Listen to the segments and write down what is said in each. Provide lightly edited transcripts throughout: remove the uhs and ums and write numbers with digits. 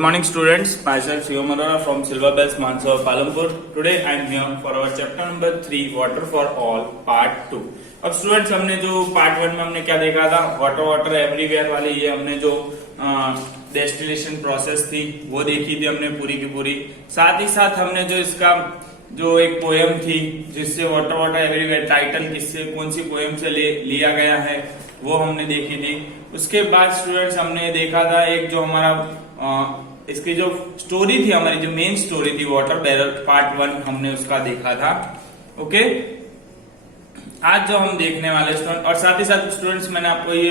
morning students, myself Shivam Arora from Silver Bells Mansaur Palampur. Today I am here for our chapter number 3 Water for All part 2. अब students हमने जो part 1 में हमने क्या देखा था, वाटर वाटर एवरीवेयर वाली ये हमने जो डेस्टिलेशन प्रोसेस थी वो देखी थी हमने पूरी की पूरी। साथ ही साथ हमने जो इसका जो एक पोएम थी जिससे वाटर वाटर एवरीवेयर टाइटल किससे कौन सी पोएम से लिया गया है वो हमने देखी थी। उसके बाद स्टूडेंट्स हमने देखा था एक जो हमारा इसकी जो स्टोरी थी, हमारी जो मेन स्टोरी थी वाटर बैरल पार्ट 1 हमने उसका देखा था। ओके, आज जो हम देखने वाले स्टूडेंट और साथ ही साथ स्टूडेंट्स मैंने आपको ये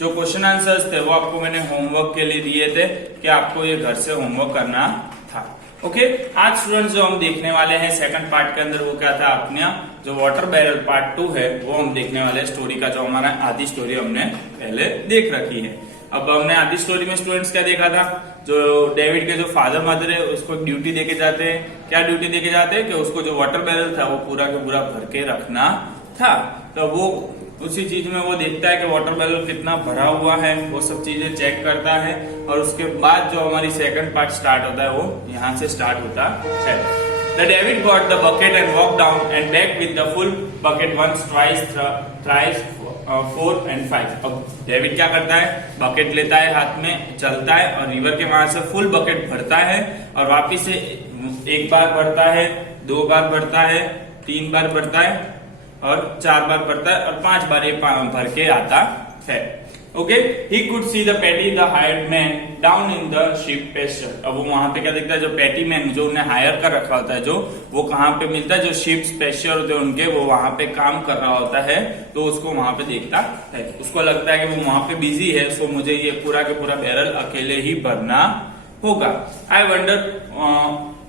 जो क्वेश्चन आंसर्स थे वो आपको मैंने होमवर्क के लिए दिए थे कि आपको ये घर से होमवर्क करना था। ओके, आज स्टूडेंट्स जो हम देखने वाले हैं सेकंड पार्ट के अंदर वो क्या था, अपना जो वाटर बैरल पार्ट 2 है वो हम देखने वाले हैं। स्टोरी का जो हमारा आधी स्टोरी हमने पहले देख रखी है। अब हमने आधी स्टोरी में स्टूडेंट्स क्या देखा था, जो डेविड के जो फादर मदर है उसको एक ड्यूटी देके जाते हैं। क्या ड्यूटी देके जाते हैं कि उसको जो वाटर बैरल था वो पूरा का पूरा भर के रखना था। तो वो उसी चीज में वो देखता है कि वाटर बैरल कितना भरा हुआ है, वो सब चीजें चेक करता है और उसके बाद जो हमारी सेकंड पार्ट स्टार्ट होता है वो यहाँ से स्टार्ट होता है। The David got the bucket and walked down and back with the full bucket once, twice, thrice, 4 and 5। अब डेविड क्या करता है, बकेट लेता है हाथ में, चलता है और रिवर के वहां से फुल बकेट भरता है और वापिस से एक बार भरता है, 2 बार भरता है, 3 बार भरता है और 4 बार भरता है और 5 बार ये भर के आता है। Okay, he could see the Patty the hired man down in the sheep pasture. अब वो वहां पे क्या देखता है, जो पैटी मैन जो उन्हें हायर कर रखा होता है, जो वो कहाँ पे मिलता है, जो शिप्स पेस्चर होते हैं उनके, वो वहां पे काम कर रहा होता है तो उसको वहां पे देखता है। उसको लगता है कि वो वहां पे बिजी है, सो मुझे ये पूरा के पूरा बैरल अकेले ही भरना होगा। I wonder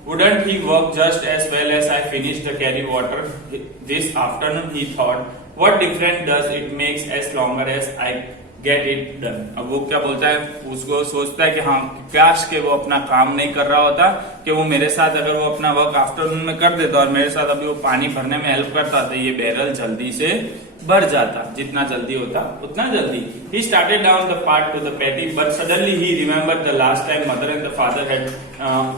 wouldn't he work just as well as I finished the carry water this afternoon, he thought. What difference does it makes as longer as I get it done। अब वो क्या बोलता है, उसको सोचता है कि हाँ काश के वो अपना काम नहीं कर रहा होता, कि वो मेरे साथ अगर वो अपना वर्क आफ्टरनून में कर देता और मेरे साथ अभी वो पानी भरने में हेल्प करता तो ये बैरल जल्दी से भर जाता, जितना जल्दी होता उतना जल्दी। He started down the path to the patty, but suddenly he remembered the last time mother and the father had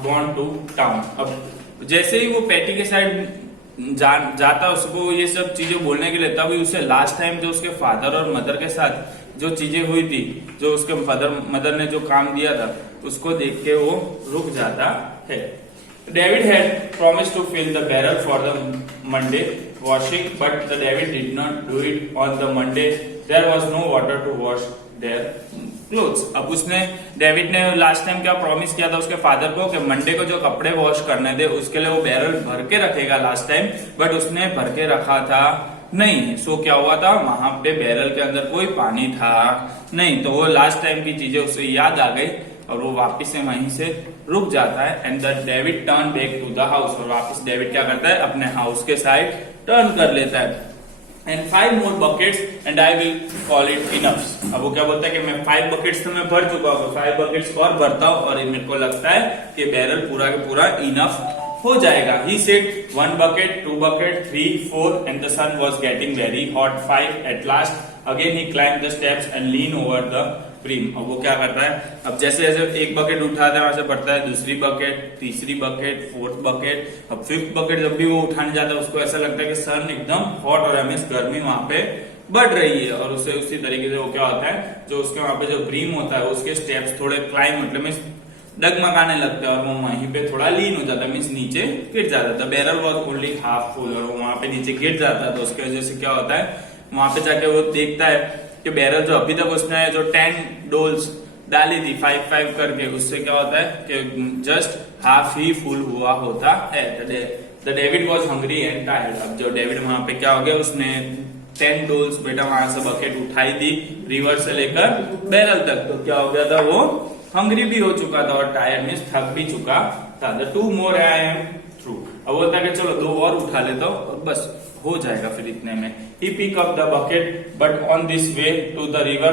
gone to town। अब जैसे ही वो पैटी के साइड जाता उसको ये सब चीजें बोलने के लिए, तभी उसे लास्ट टाइम जो उसके फादर और मदर के साथ जो चीजें हुई थी, जो उसके फादर मदर ने जो काम दिया था उसको देख के वो रुक जाता है। David had promised to fill the barrel for the Monday washing, but the David did not do it on the Monday. There was no water to wash their clothes। अब उसने डेविड ने लास्ट टाइम क्या promise किया था उसके father को कि Monday को जो कपड़े वॉश करने थे उसके लिए वो बैरल भर के रखेगा लास्ट टाइम, बट उसने भर के रखा था नहीं। सो क्या हुआ था, वहां पे बैरल के अंदर कोई पानी था नहीं, तो वो लास्ट टाइम की चीजें उसे याद आ गई और वो वापिस से वहीं से रुक जाता है। And the David turn back to the house, और वापिस डेविड क्या करता है, अपने हाउस के साइड टर्न कर लेता है। And 5 more buckets and I will call it enough। अब वो क्या बोलता है कि मैं 5 buckets तो मैं भर चुका हूँ, 5 buckets और भरता हूँ और मेरे को लगता है कि बैरल पूरा का पूरा इनफ हो जाएगा। He said 1 bucket, 2 bucket, 3, 4 and the sun was getting very hot। 5 at last। Again he climbed the steps and leaned over the brim। अब वो क्या करता है, अब जैसे जैसे एक बकेट उठाता है वहां से बढ़ता है दूसरी बकेट, तीसरी बकेट, 4th बकेट, अब 5th बकेट जब भी वो उठाने जाता है उसको ऐसा लगता है कि सन एकदम हॉट हो रहा है, मीन्स गर्मी वहां पे बढ़ रही है। और उसे उसी तरीके से वो क्या होता है, जो उसके वहां पे जो ब्रीम होता है उसके स्टेप्स थोड़े क्लाइम मतलब मीन्स डगमगाने लगता है और वो वहीं पे थोड़ा लीन हो जाता है, मीन्स नीचे गिर जाता था। Barrel was only half full और वो वहां पे नीचे गिर जाता है, तो उसकी वजह से क्या होता है, वहां पे जाके वो देखता है कि बैरल जो अभी तक उसने जो 10 डोल्स डाली थी 5-5 करके, उससे क्या होता है कि जस्ट हाफ ही फुल हुआ होता है। The David was hungry and tired. अब जो डेविड वहां पे क्या हो गया, उसने 10 डोल्स बेटा वहां से बकेट उठाई थी रिवर से लेकर बैरल तक, तो क्या हो गया था, वो हंग्री भी हो चुका था और टायर्ड मीन्स थक भी चुका था। The 2 more I am through। अब बोलता है कि चलो 2 और उठा लेता हूँ और बस हो जाएगा फिर इतने में। He picked up the bucket, but on this way to the river,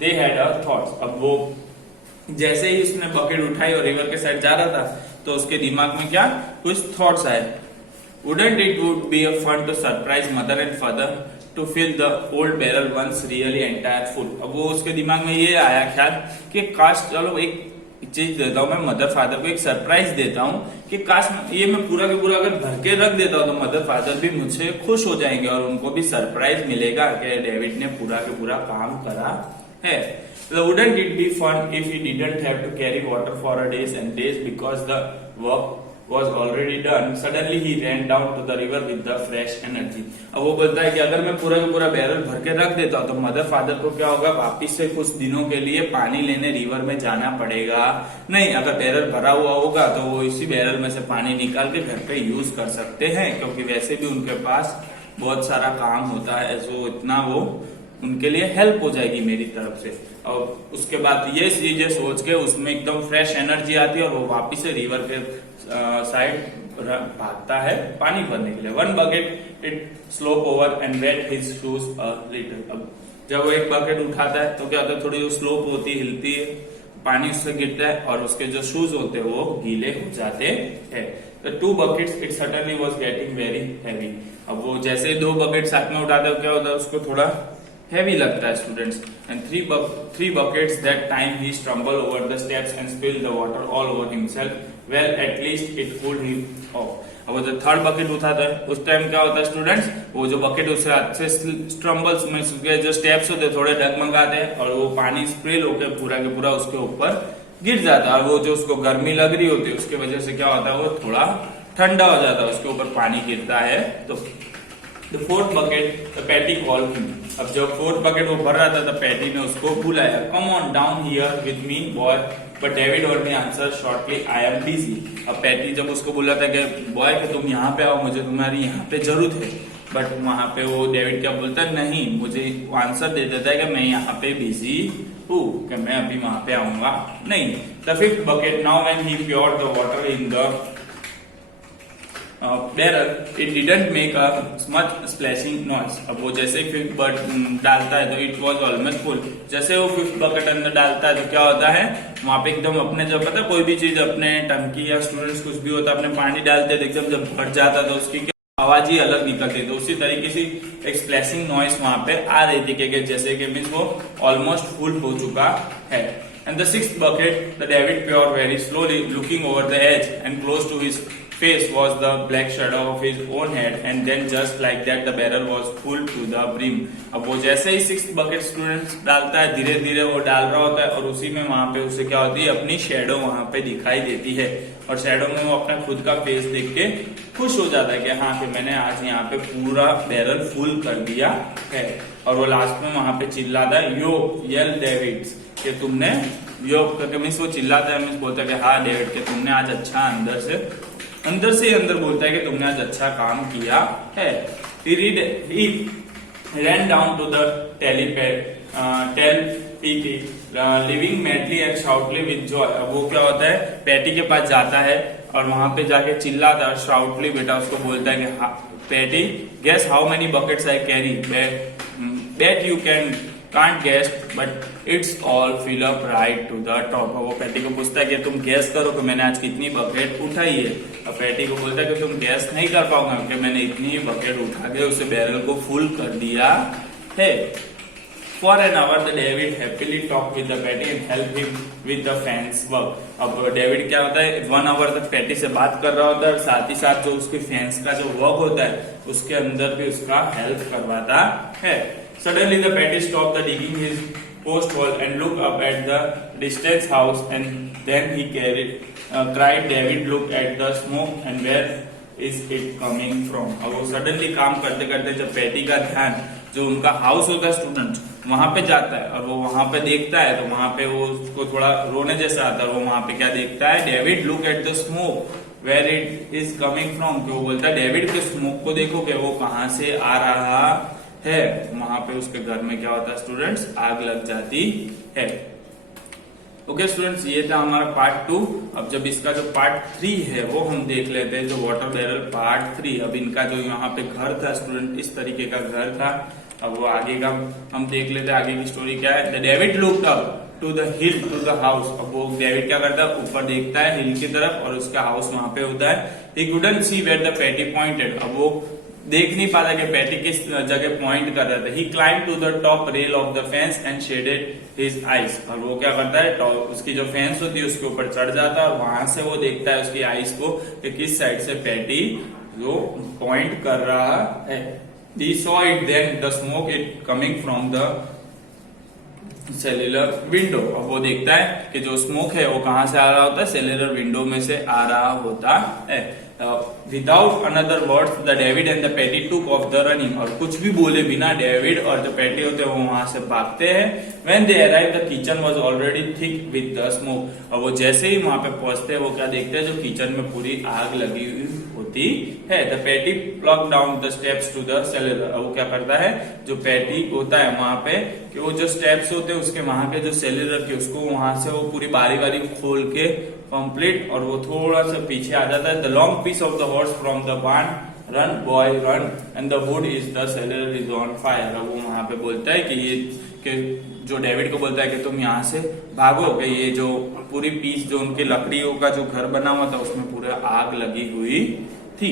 they had a thoughts। अब वो जैसे ही उसने बकेट उठाई और रिवर के साइड जा रहा था तो उसके दिमाग में क्या कुछ थॉट्स आए। Wouldn't it would be a fun to surprise mother and father to fill the old barrel once really entire full। अब वो उसके दिमाग में ये आया ख्याल कि काश चलो एक चीज देता हूँ, मैं मदर फादर को एक सरप्राइज देता हूँ कि काश ये मैं पूरा का पूरा अगर भर के रख देता हूँ तो मदर फादर भी मुझसे खुश हो जाएंगे और उनको भी सरप्राइज मिलेगा कि डेविड ने पूरा के पूरा काम करा है. Wouldn't it be fun if he didn't have to carry water for a days and days because the work was already done? Suddenly he ran down to the river with the fresh energy. अब वो बोलता है कि अगर मैं पूरा का पूरा बैरल भर के रख देता हूँ तो मदर फादर को क्या होगा, वापिस से कुछ दिनों के लिए पानी लेने रिवर में जाना पड़ेगा नहीं. अगर बैरल भरा हुआ होगा तो वो इसी बैरल में से पानी निकाल के घर पे यूज कर सकते हैं, क्योंकि वैसे भी उनके पास बहुत सारा काम होता है, सो इतना वो उनके लिए हेल्प हो जाएगी मेरी तरफ से. और उसके बाद ये चीजें सोच के उसमें एकदम फ्रेश एनर्जी आती है और वो वापिस से रिवर के साइड भागता है पानी भरने के लिए. One bucket it slop over and wet his shoes a little. अब जब वो एक बकेट उठाता है तो क्या होता है, थोड़ी जो स्लोप होती है, हिलती है, पानी उससे गिरता है और उसके जो शूज होते हैं वो गीले हो जाते हैं. तो 2 buckets it suddenly was getting very heavy. अब वो जैसे 2 बकेट साथ में उठाता है क्या होता है, उसको थोड़ा heavy लगता है students. And 3 buckets that time he stumbled over the steps and spilled the water all over himself. Well, at least it cooled him off. अब वो जो 3rd बकेट उठाता है उस टाइम क्या होता है स्टूडेंट्स, वो जो बकेट उससे अच्छे स्ट्रम्बल्स में उसके जो स्टेप्स होते हैं थोड़े डगमगाते हैं और वो पानी स्प्रिल होकर पूरा के पूरा उसके ऊपर गिर जाता है. और वो जो उसको गर्मी लग रही होती है उसकी वजह से क्या होता है, वो थोड़ा ठंडा हो जाता है, उसके ऊपर पानी गिरता है. तो The 4th bucket, the Patty called him. अब जब 4th bucket वो भर रहा था तो पैटी ने उसको बुलाया. Come on down here with me, boy. But David only answered shortly, I am busy. अब पैटी जब उसको बोला था कि बॉय कि तुम यहाँ पे आओ, मुझे तुम्हारी यहाँ पे जरूरत है, बट वहां पे वो डेविड क्या बोलता है, नहीं, मुझे आंसर दे देता है कि मैं यहाँ पे बिजी हूँ, कि मैं अभी वहां पे आऊंगा नहीं. The 5th bucket, now when he poured the water in the barrel, it didn't make a much splashing noise. अब वो जैसे 5th bucket डालता है तो it was almost full. जैसे वो 5th bucket अंदर डालता है तो क्या होता है, वहां पे एकदम अपने, जब पता कोई भी चीज अपने टंकी या स्टूडेंट्स कुछ भी होता है अपने पानी डालते हैं एकदम जब भर जाता है तो उसकी आवाज ही अलग निकलती है. तो उसी तरीके से एक स्प्लैशिंग नॉइस वहां पे आ रही थी कि जैसे कि मीन्स वो ऑलमोस्ट फुल हो चुका है. And the 6th bucket, the David poured very slowly, looking over the edge, and close to his face was the black shadow of his own head, and then just like that the barrel was full to the brim. अब वो जैसे ही 6th bucket students डालता है, धीरे धीरे वो डाल रहा होता है और उसी में वहां पे उसे क्या होती है, अपनी शेडो वहां पे दिखाई देती है और शेडो में वो अपना खुद का फेस देख के खुश हो जाता है कि हाँ कि मैंने आज यहाँ पे पूरा बैरल फुल कर दिया है. और वो लास्ट में वहां पे चिल्लाता है, यो येल डेविड, कि तुमने यो करके मीन्स वो चिल्लाता है, मीन्स बोलता है कि हाँ डेविड कि तुमने आज अच्छा अंदर से अंदर बोलता है कि तुमने आज अच्छा काम किया है. He ran down to the टेलपीटी living madly and shouting with joy. अब वो क्या होता है, पैटी के पास जाता है और वहां पे जाके चिल्लाता है, शाउटली बेटा उसको बोलता है कि Patty guess how many buckets I carry, bet you can't guess but it's all fill up right to the top. वो पैटी को पूछता है कि तुम गैस करो कि मैंने आज कितनी बकेट उठाई है. अब पैटी को बोलता है कि तुम गैस नहीं कर पाओगे कि मैंने इतनी बकेट उठा के उसे बैरल को फुल कर दिया है. For an hour, the David happily talked with the Patty and helped him with the fence work. अब डेविड क्या होता है, 1 hour तक पैटी से बात कर रहा होता है और साथ ही साथ जो उसके फेंस का जो वर्क होता है उसके अंदर भी उसका हेल्प करवाता है. Suddenly the Patty stopped the digging his post hole and looked up at the distant house, and then he cried, David, look at the smoke and where is it coming from. अब वो suddenly काम करते करते जब patty का ध्यान जो उनका हाउस होता है स्टूडेंट वहां पे जाता है और वो वहां पे देखता है तो वहां पे वो उसको थोड़ा रोने जैसा आता है. वो वहां पे क्या देखता है, David look at the smoke where it is coming from. वो बोलता है डेविड के स्मोक को देखो कि वो कहाँ से आ रहा है. वहां पे उसके घर में क्या होता है स्टूडेंट्स, आग लग जाती है. ओके स्टूडेंट्स, ये था हमारा पार्ट 2. अब जब इसका जो पार्ट 3 है वो हम देख लेते हैं, जो वाटर बैरल पार्ट 3. अब इनका जो यहाँ पे घर था स्टूडेंट, इस तरीके का घर था. अब वो आगे का हम देख लेते हैं, आगे की स्टोरी क्या है. The David looked up to the hill to the house. अब वो डेविड क्या करता है, ऊपर देखता है हिल की तरफ और उसका हाउस वहां पे होता है. He couldn't see where the Patty pointed. अब वो देख नहीं पाता कि पैटी किस जगह पॉइंट कर रहा था। He climb to the top rail of the fence and shaded his eyes, और वो क्या करता है, उसकी जो फेंस होती है उसके ऊपर चढ़ जाता है और वहां से वो देखता है उसकी आईज को कि किस साइड से पैटी जो पॉइंट कर रहा है। He saw it then the smoke it coming from the cellular window. अब वो देखता है कि जो स्मोक है वो कहां से आ रहा होता है, सेल्यूलर विंडो में से आ रहा होता है। Without another words the David and the Patty took off the running, और कुछ भी बोले बिना डेविड और जो पैटी होते हैं वो वहां से भागते हैं। When they arrive the kitchen was already thick with the smoke, और वो जैसे ही वहां पे पहुंचते हैं वो क्या देखते हैं, जो किचन में पूरी आग लगी हुई होती है। The Patty plug down the steps to the cellular, वो क्या करता है, जो पैटी होता है वहां पे कि वो जो स्टेप्स होते हैं उसके वहां के जो सेल्यूलर के उसको वहां से वो पूरी बारी बारी खोल के कंप्लीट, और वो थोड़ा सा पीछे आ जाता है। The long piece of the horse from the barn, run boy run and the wood is the cellular is on fire. वो वहां पे बोलता है कि ये कि जो डेविड को बोलता है कि तुम यहाँ से भागो, कि ये जो पूरी पीस जो उनके लकड़ियों का जो घर बना हुआ था उसमें पूरा आग लगी हुई थी।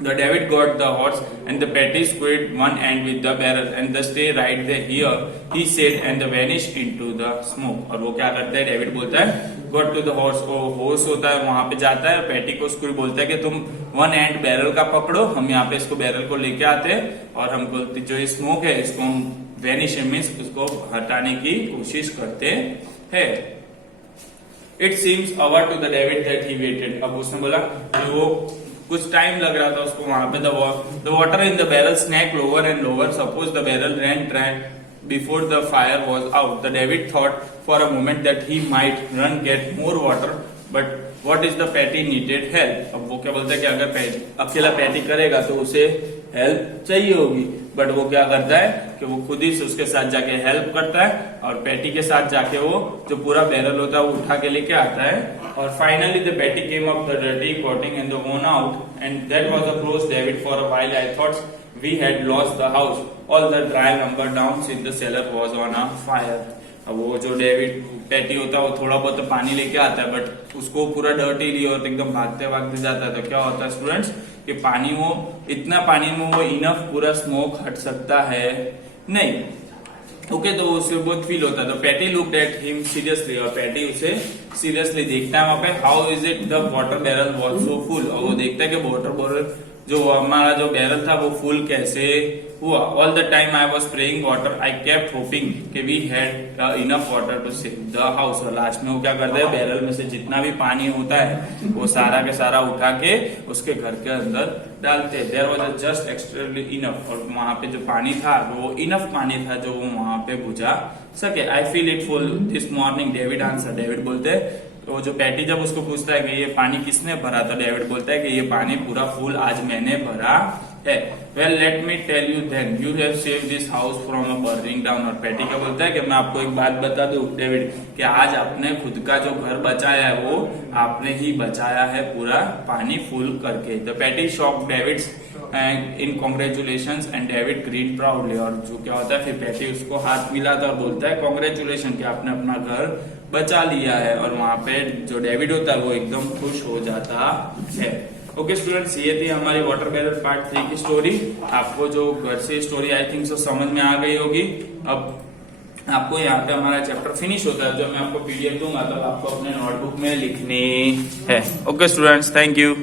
The David got the horse and the patty squared one end with the barrel and the stay right there here, he said and the vanished into the smoke। और वो क्या करता है, डेविड बोलता है got to the horse, वो horse होता है वहां पे जाता है, पैटी को उसको बोलता है कि तुम वन एंड बैरल का पकड़ो, हम यहाँ पे इसको बैरल को लेके आते हैं और हमको जो ये स्मोक है इसको हम वेनिश मीन्स उसको हटाने की कोशिश करते हैं। It seems our to the David that he waited, अब उसने बोला वो कुछ टाइम लग रहा था उसको वहां पे। The water in the barrel snack lower and lower, suppose the barrel ran dry before the fire was out. The David thought for a moment that he might run get more water, but what is the Patty needed help. अब वो क्या बोलता है कि अगर अकेला patty करेगा तो उसे हेल्प चाहिए होगी, बट वो क्या करता है कि वो खुद ही से उसके साथ जाके हेल्प करता है और पैटी के साथ जाके वो जो पूरा बैरल होता है वो उठा के लेके आता है। और finally the patty came up the dirty coating and the won out and that was a close David for a while I thought we had lost the house, all the dry number down in the cellar was on a fire. अब वो जो David patty होता है वो थोड़ा बहुत पानी लेके आता है, बट उसको पूरा डर्टी लिया और एकदम भागते भागते जाता है। तो क्या होता है स्टूडेंट्स कि पानी वो इतना पानी में वो इनफ पूरा स्मोक हट सकता है नहीं। ओके, तो उसे बहुत फील होता है। तो Patty looked at him seriously, और पैटी उसे सीरियसली देखता है वहां पे। How is it the water barrel was so full, और वो देखता है कि वाटर बैरल जो हमारा जो बैरल था वो फुल कैसे हुआ। All the time I was praying water, I kept hoping कि we had enough water to save the house. और लास्ट में वो क्या करते हैं, बैरल में से जितना भी पानी होता है वो सारा के सारा उठा के उसके घर के अंदर डालते हैं। There was just extremely enough, और वहां पे जो पानी था वो इनफ पानी था जो वो वहां पे बुझा सके। I feel it full this morning, David answer, David बोलते हैं। तो जो पैटी जब उसको पूछता है कि ये पानी किसने भरा, तो डेविड बोलता है कि ये पानी पूरा फुल आज मैंने भरा है। Well let me tell you then you have save this house from a burning down. और पैटी क्या बोलता है कि मैं आपको एक बात बता दूं डेविड, कि आज आपने खुद का जो घर बचाया है वो आपने ही बचाया है पूरा पानी फुल करके। The Patty shock David in congratulation and David green proudly. और जो क्या होता है फिर पैटी उसको हाथ मिलाता और बोलता है कॉन्ग्रेचुलेशन कि आपने अपना घर बचा लिया है। और वहां पे जो डेविड होता है वो एकदम खुश हो जाता है। ओके स्टूडेंट्स, ये थी हमारी वाटर बैरल पार्ट 3 की स्टोरी। आपको जो घर से स्टोरी आई थिंक सो समझ में आ गई होगी। अब आपको यहाँ पे हमारा चैप्टर फिनिश होता है, जो मैं आपको पीडीएफ दूंगा तब आपको अपने नोटबुक में लिखनी है। Okay students, thank you.